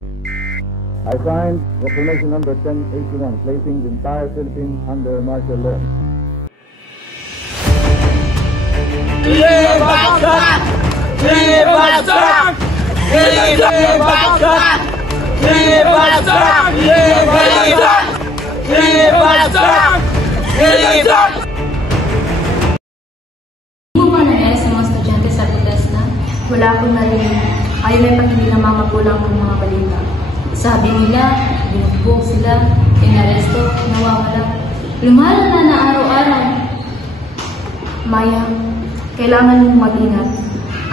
I signed Proclamation number 1081, placing the entire Philippines under martial law. Hindi mo ba nangyari sa mga estudyante sa protesta? Wala akong narinig. Ayaw na pag hindi na mamagulang ng mga balita. Sabi nila, binugbog sila, inaresto, nawawala. Lumala na na araw-araw. Maya, kailangan mong mag-ingat.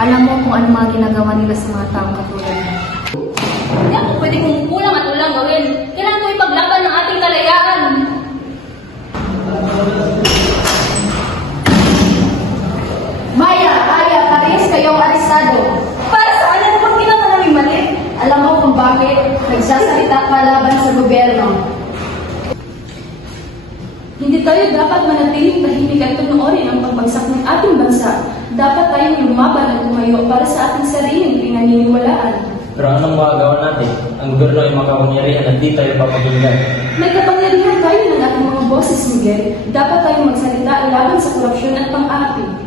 Alam mo kung ano mga ginagawa nila sa mga taong katulad mo. Hindi ako pwede kung kulang at walang gawin. Kailangan ko ipaglaban ng ating kalayaan. Maya, parehas kayong arestado. Para saan? Ano bang ginawa namin mali? Alam mo kung bakit nagsasalita ka laban sa gobyerno. Hindi tayo dapat manatiling tahimik at tunoorin ang pagbagsak ng ating bansa. Dapat tayong lumaban at tumayo para sa ating sariling pinaniniwalaan. Pero anong magagawa natin? Ang gobyerno ay makapangyarihan at di tayo papagulungan. May kapangyarihan tayo ng ating mga boses, Miguel. Dapat tayong magsalita laban sa korupsyon at pang-aapi.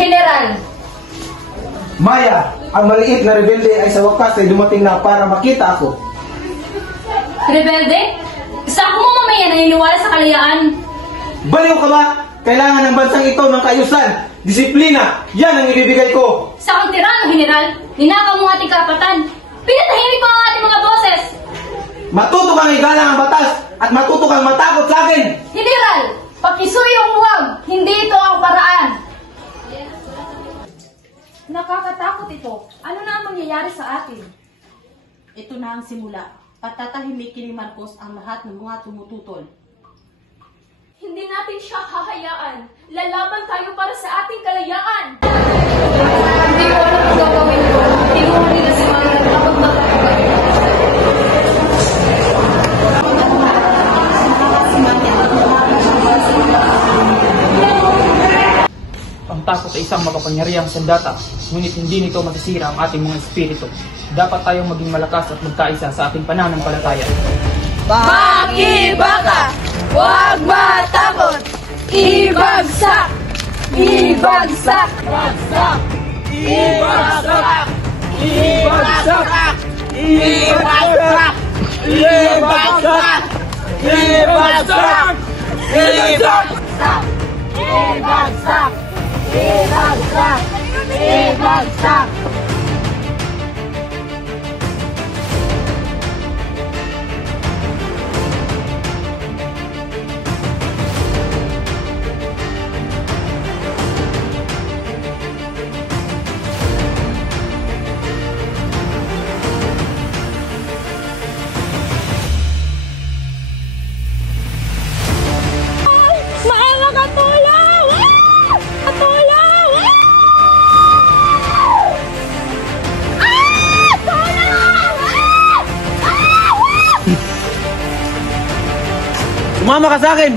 General! Maya, ang maliit na rebelde ay sa wakas ay dumating na para makita ako. Rebelde? Saan mo mamaya naniniwala sa kalayaan? Baliw ka ba? Kailangan ng bansang ito ng kaayusan, disiplina, yan ang ibibigay ko. Sa kang tirano, General, ninakaw mo ang ating karapatan. Pinatahimik pa ang ating mga boses. Matuto kang igalang ang batas at matuto kang matakot sa akin. General, pakisuyong huwag, hindi ito ang paraan. Nakakatakot ito. Ano na ang mangyayari sa atin? Ito na ang simula. Patatahimikin ni Marcos ang lahat ng mga tumututol. Hindi natin siya hahayaan. Lalaban tayo para sa ating kalayaan. Hindi ko alam kung gagawin ko. Tinungan nila si Maya at kapag matatagal. Ang takot ay isang makapangyarihang sandata, ngunit hindi nito masisira ang ating mga espiritu. Dapat tayong maging malakas at magkaisa sa ating pananampalataya. Makibaka! Huwag matakot! Ibagsak! Ibagsak! Ibagsak! Ibagsak! Ibagsak! Ibagsak! Ibagsak! Ibagsak! Ibagsak! Ibagsak! Ibagsak! Ibagsak! Sumama ka sa akin!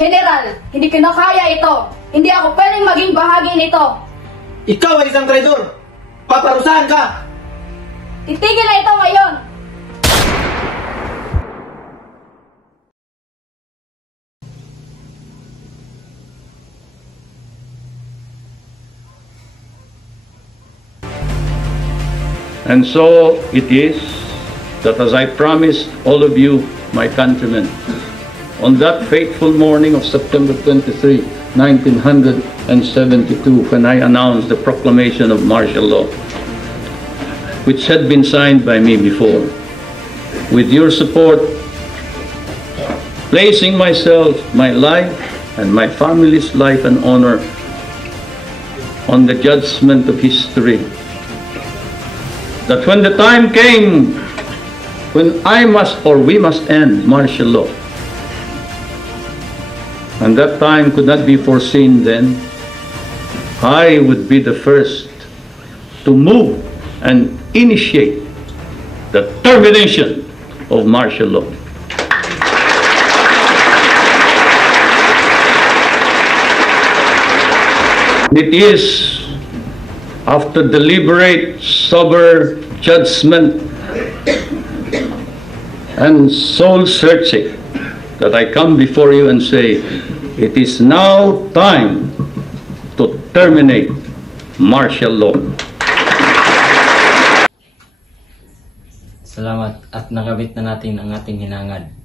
General, hindi ko na kaya ito. Hindi ako pwedeng maging bahagi nito. Ikaw ay isang traidor! Paparusahan ka! Titigil na ito ngayon. And so it is that as I promised all of you, my countrymen, on that fateful morning of September 23, 1972, when I announced the proclamation of martial law, which had been signed by me before, with your support, placing myself, my life, and my family's life and honor on the judgment of history. That when the time came when I must or we must end martial law, and that time could not be foreseen then, I would be the first to move and initiate the termination of martial law. It is after deliberate, sober judgment and soul searching that I come before you and say, it is now time to terminate martial law. Salamat at nakamit na natin ang ating hinangad.